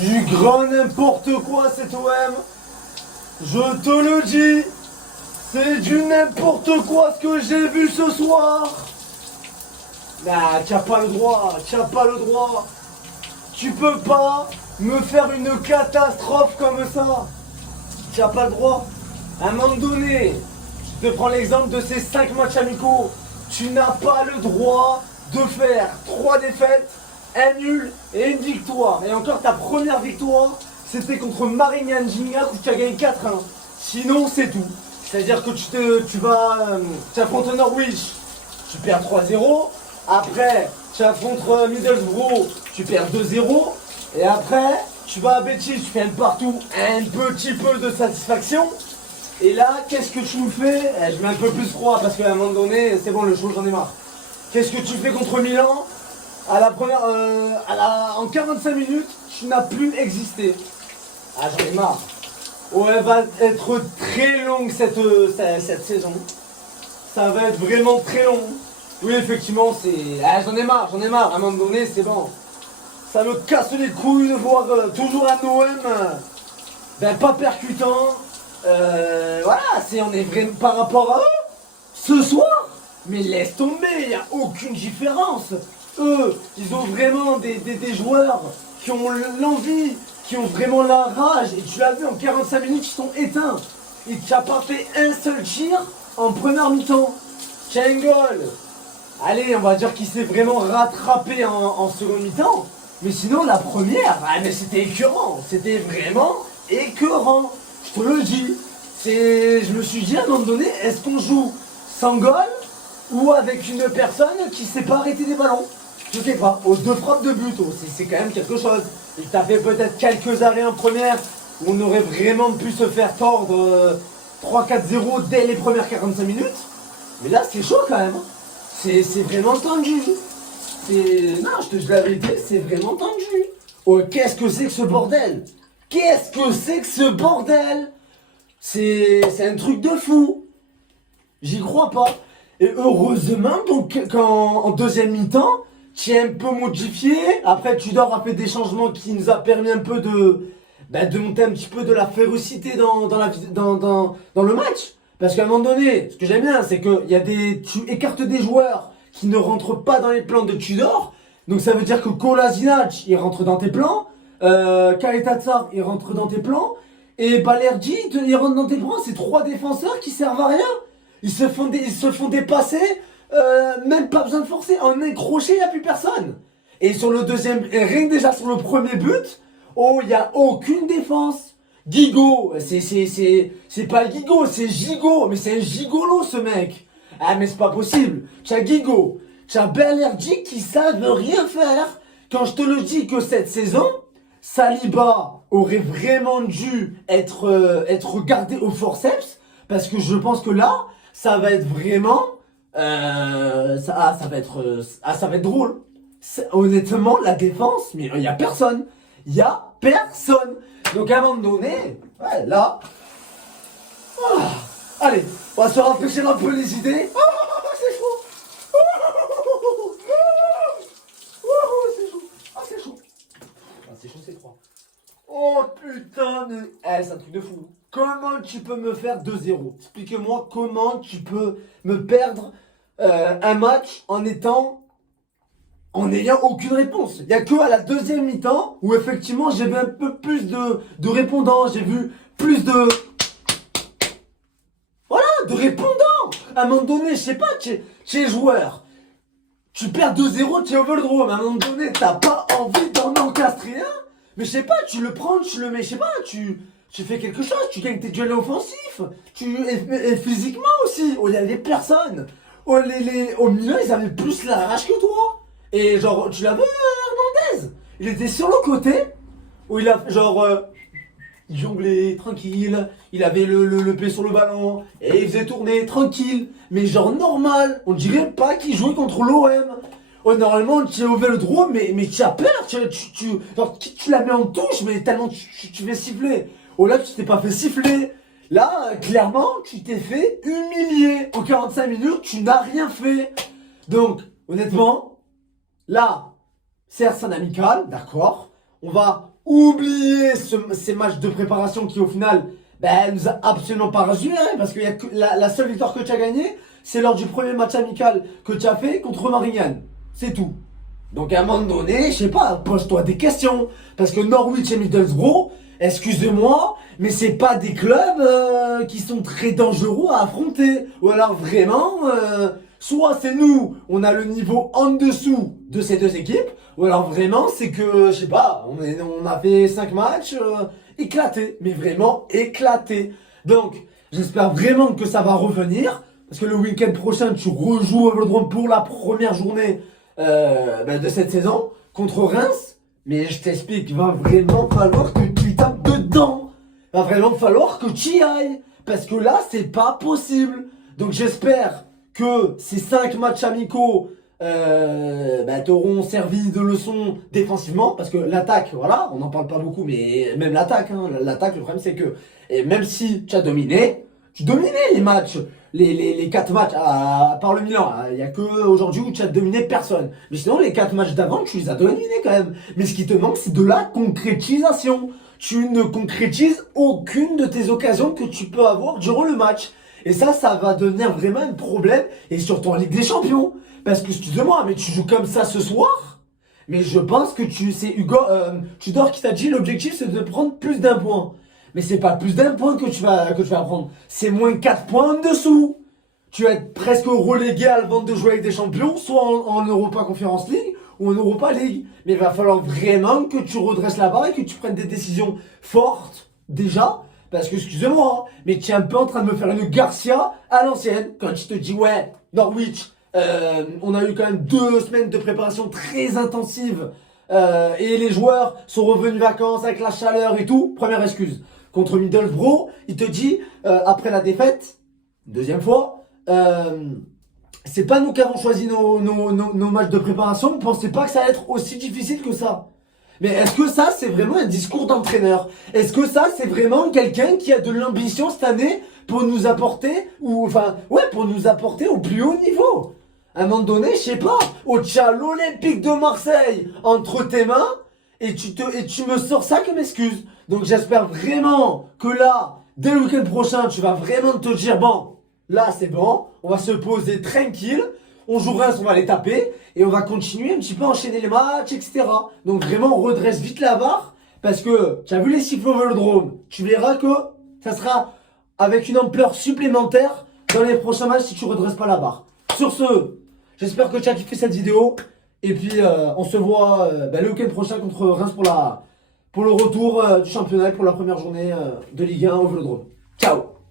Du grand n'importe quoi cet OM. Je te le dis. C'est du n'importe quoi ce que j'ai vu ce soir. Nah, t'as pas le droit, t'as pas le droit. Tu peux pas me faire une catastrophe comme ça. T'as pas le droit. À un moment donné, je te prends l'exemple de ces 5 matchs amicaux. Tu n'as pas le droit de faire 3 défaites, un nul et une victoire. Et encore ta première victoire, c'était contre Marignane Gignac où tu as gagné 4-1. Sinon, c'est tout. C'est-à-dire que tu affrontes Norwich, tu perds 3-0. Après, tu affrontes Middlesbrough, tu perds 2-0. Et après, tu vas à Betis, tu fais un partout, un petit peu de satisfaction. Et là, qu'est-ce que tu nous fais? Je mets un peu plus froid parce qu'à un moment donné, c'est bon, le chaud, j'en ai marre. Qu'est-ce que tu fais contre Milan? À la première, en 45 minutes, tu n'as plus existé. Ah, j'en ai marre. Oh, elle va être très longue cette saison. Ça va être vraiment très long. Oui, effectivement, c'est... Ah, j'en ai marre. À un moment donné, c'est bon. Ça me casse les couilles de voir toujours un OM pas percutant. Voilà, on est vraiment par rapport à eux. Ce soir, mais laisse tomber, il n'y a aucune différence. Eux, ils ont vraiment des joueurs qui ont l'envie, qui ont vraiment la rage. Et tu l'as vu, en 45 minutes, ils sont éteints. Et tu n'as pas fait un seul tir en première mi-temps. Chengol, allez, on va dire qu'il s'est vraiment rattrapé en seconde mi-temps. Mais sinon, la première, mais c'était écœurant. C'était vraiment écœurant. Je te le dis. Je me suis dit à un moment donné, est-ce qu'on joue sans goal ou avec une personne qui sait pas arrêter des ballons? Je sais pas. Aux 2 frappes de but, c'est quand même quelque chose. Il t'a fait peut-être quelques arrêts en première où on aurait vraiment pu se faire tordre 3-4-0 dès les premières 45 minutes. Mais là, c'est chaud quand même. C'est vraiment tendu. Non, je te dis la vérité, c'est vraiment tendu. Oh, qu'est-ce que c'est que ce bordel? Qu'est-ce que c'est que ce bordel? C'est un truc de fou. J'y crois pas. Et heureusement, donc, en deuxième mi-temps, tu es un peu modifié. Après, Tudor a fait des changements qui nous a permis un peu de monter un petit peu de la férocité dans le match. Parce qu'à un moment donné, ce que j'aime bien, c'est que tu écartes des joueurs qui ne rentrent pas dans les plans de Tudor. Donc ça veut dire que Kolasinac, il rentre dans tes plans. Kaetatsar, il rentre dans tes plans. Et Balerdi, il rentre dans tes plans. C'est 3 défenseurs qui servent à rien. Ils se font dépasser. Même pas besoin de forcer. En un crochet, il n'y a plus personne. Et sur le deuxième, et rien que déjà sur le premier but, oh, il n'y a aucune défense. Guigo, c'est pas Guigo, c'est Gigo. Mais c'est un gigolo ce mec. Ah mais c'est pas possible. T'as Guigo, t'as Balerdi qui savent rien faire. Quand je te le dis que cette saison, Saliba aurait vraiment dû être gardé au forceps. Parce que je pense que là, ça va être vraiment... ça va être drôle. Honnêtement, la défense, mais il n'y a personne. Il n'y a personne. Donc à un moment donné, ouais, là... allez, on va se rafraîchir un peu les idées. C'est chaud. C'est chaud. C'est chaud. C'est chaud, c'est froid. Oh putain de... c'est un truc de fou. Comment tu peux me faire 2-0? Explique-moi comment tu peux me perdre un match en n'ayant aucune réponse. Il n'y a que à la deuxième mi-temps où effectivement j'ai vu un peu plus de répondants. J'ai vu plus de... Voilà, de répondants. À un moment donné, je sais pas, tu es joueur. Tu perds 2-0, tu es au Vélodrome. À un moment donné, t'as pas envie d'en encastrer un. Mais je sais pas, tu le prends, tu le mets, je sais pas, tu fais quelque chose, tu gagnes tes duels offensifs. Et physiquement aussi. Oh, il y avait personne. Oh, au milieu, ils avaient plus la rage que toi. Et genre, tu l'as vu, Hernandez? Il était sur le côté, où il a, genre, il jonglait tranquille, il avait le pied sur le ballon, et il faisait tourner tranquille, mais genre normal. On dirait pas qu'il jouait contre l'OM. Oh, normalement, tu es au Vélodrome, mais tu as peur, genre, tu la mets en touche, mais tellement tu fais siffler. Oh là, tu t'es pas fait siffler. Là, clairement, tu t'es fait humilier. En 45 minutes, tu n'as rien fait. Donc, honnêtement, là, Certes, c'est un amical, d'accord. On va oublier ces matchs de préparation qui, au final, ben, nous a absolument pas rassurés. Hein, parce que la seule victoire que tu as gagnée, c'est lors du premier match amical que tu as fait contre Marignane. C'est tout. Donc, à un moment donné, je sais pas, pose-toi des questions. Parce que Norwich et Middlesbrough, excusez-moi, mais c'est pas des clubs qui sont très dangereux à affronter. Ou alors, vraiment, soit c'est nous, on a le niveau en dessous de ces deux équipes, ou alors vraiment, c'est que, je sais pas, on a fait 5 matchs éclatés, mais vraiment éclatés. Donc, j'espère vraiment que ça va revenir, parce que le week-end prochain, tu rejoues au Vélodrome pour la première journée de cette saison, contre Reims. Mais je t'explique, il va vraiment falloir que tu tapes dedans. Il va vraiment falloir que tu y ailles. Parce que là, c'est pas possible. Donc j'espère que ces 5 matchs amicaux t'auront servi de leçon défensivement, parce que l'attaque, voilà, on n'en parle pas beaucoup, mais même l'attaque, hein, l'attaque, le problème c'est que, et même si tu as dominé, tu dominais les matchs, les 4 matchs, à part le Milan, il n'y a que aujourd'hui où tu as dominé personne, mais sinon les 4 matchs d'avant, tu les as dominés quand même, mais ce qui te manque, c'est de la concrétisation. Tu ne concrétises aucune de tes occasions que tu peux avoir durant le match. Et ça va devenir vraiment un problème, et surtout en Ligue des Champions. Parce que, excuse-moi, mais tu joues comme ça ce soir. Mais je pense que c'est Hugo Tudor qui t'a dit l'objectif c'est de prendre plus d'un point. Mais c'est pas plus d'un point que tu vas prendre. C'est moins 4 points en dessous. Tu vas être presque relégué avant de jouer avec des champions, soit en Europa Conference League ou en Europa League. Mais il va falloir vraiment que tu redresses la barre et que tu prennes des décisions fortes déjà. Parce que, excusez-moi, mais tu es un peu en train de me faire une Garcia à l'ancienne. Quand tu te dis, ouais, Norwich, on a eu quand même 2 semaines de préparation très intensive. Et les joueurs sont revenus de vacances avec la chaleur et tout. Première excuse. Contre Middlesbrough, il te dit, après la défaite, deuxième fois, c'est pas nous qui avons choisi nos matchs de préparation. On pensait pas que ça allait être aussi difficile que ça. Mais est-ce que ça, c'est vraiment un discours d'entraîneur? Est-ce que ça, c'est vraiment quelqu'un qui a de l'ambition cette année pour nous apporter, pour nous apporter au plus haut niveau? À un moment donné, je sais pas, tu as l'Olympique de Marseille entre tes mains et tu me sors ça comme excuse. Donc j'espère vraiment que là, dès le week-end prochain, tu vas vraiment te dire, bon, là c'est bon, on va se poser tranquille. On joue Reims, on va les taper et on va continuer un petit peu à enchaîner les matchs, etc. Donc vraiment, on redresse vite la barre parce que tu as vu les sifflets au Vélodrome. Tu verras que ça sera avec une ampleur supplémentaire dans les prochains matchs si tu redresses pas la barre. Sur ce, j'espère que tu as kiffé cette vidéo et puis on se voit le week-end prochain contre Reims pour le retour du championnat et pour la première journée de Ligue 1 au Vélodrome. Ciao!